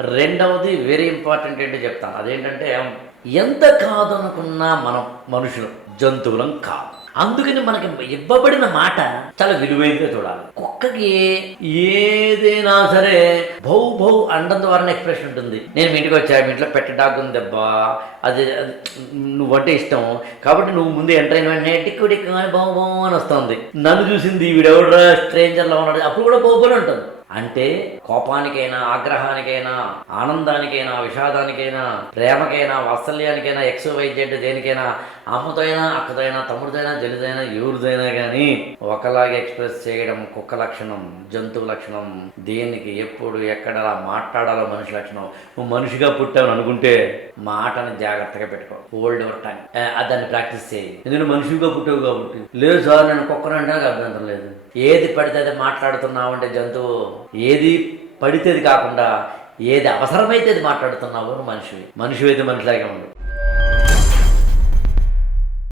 రెండవది very important ఏంటో చెప్తాను. అదేంటంటే ఎంత కాదనుకున్నా మనం మనుషులు, జంతువులం కాదు. అందుకని మనకి ఇవ్వబడిన మాట చాలా విలువైనగా చూడాలి. కుక్కకి ఏదైనా సరే భౌ భౌ అండం ద్వారా ఎక్స్ప్రెషన్ ఉంటుంది. నేను మీ ఇంటికి వచ్చా, మీ ఇంట్లో పెద్ద డాగ్ ఉంది దెబ్బా, అది నువ్వంటే ఇష్టం కాబట్టి నువ్వు ముందు ఎంటర్ అయిన వెంటనే టిక్కు టిక్కు అని బౌ బౌ అని వస్తుంది. నన్ను చూసింది వీడెవడ స్ట్రేంజర్లో ఉన్నాడు, అప్పుడు కూడా బౌబులు ఉంటుంది. అంటే కోపానికైనా, ఆగ్రహానికైనా, ఆనందానికైనా, విషాదానికైనా, ప్రేమకైనా, వాత్సల్యానికైనా, XYZ దేనికైనా, అమ్మతో అయినా, అక్కతో అయినా, తమ్ముడితో అయినా, జల్లిదైనా, ఎవరిదైనా కానీ ఒకలాగే ఎక్స్ప్రెస్ చేయడం కుక్క లక్షణం, జంతువు లక్షణం. దేనికి ఎప్పుడు ఎక్కడ మాట్లాడాలో మనిషి లక్షణం. నువ్వు మనిషిగా పుట్టావు అనుకుంటే మాటని జాగ్రత్తగా పెట్టుకో, హోల్డ్ యువర్ టైం, దాన్ని ప్రాక్టీస్ చేయి. ఎందుకంటే మనిషిగా పుట్టావు కాబట్టి. లేదు సార్ నేను కుక్కను అంటే నాకు అభ్యంతరం లేదు. ఏది పడితే అది మాట్లాడుతున్నావు అంటే జంతువు, ఏది పడితే అది కాకుండా ఏది అవసరమైతే అది మాట్లాడుతున్నావు మనిషివి. మనిషి అయితే మనిషిలాగే ఉండు.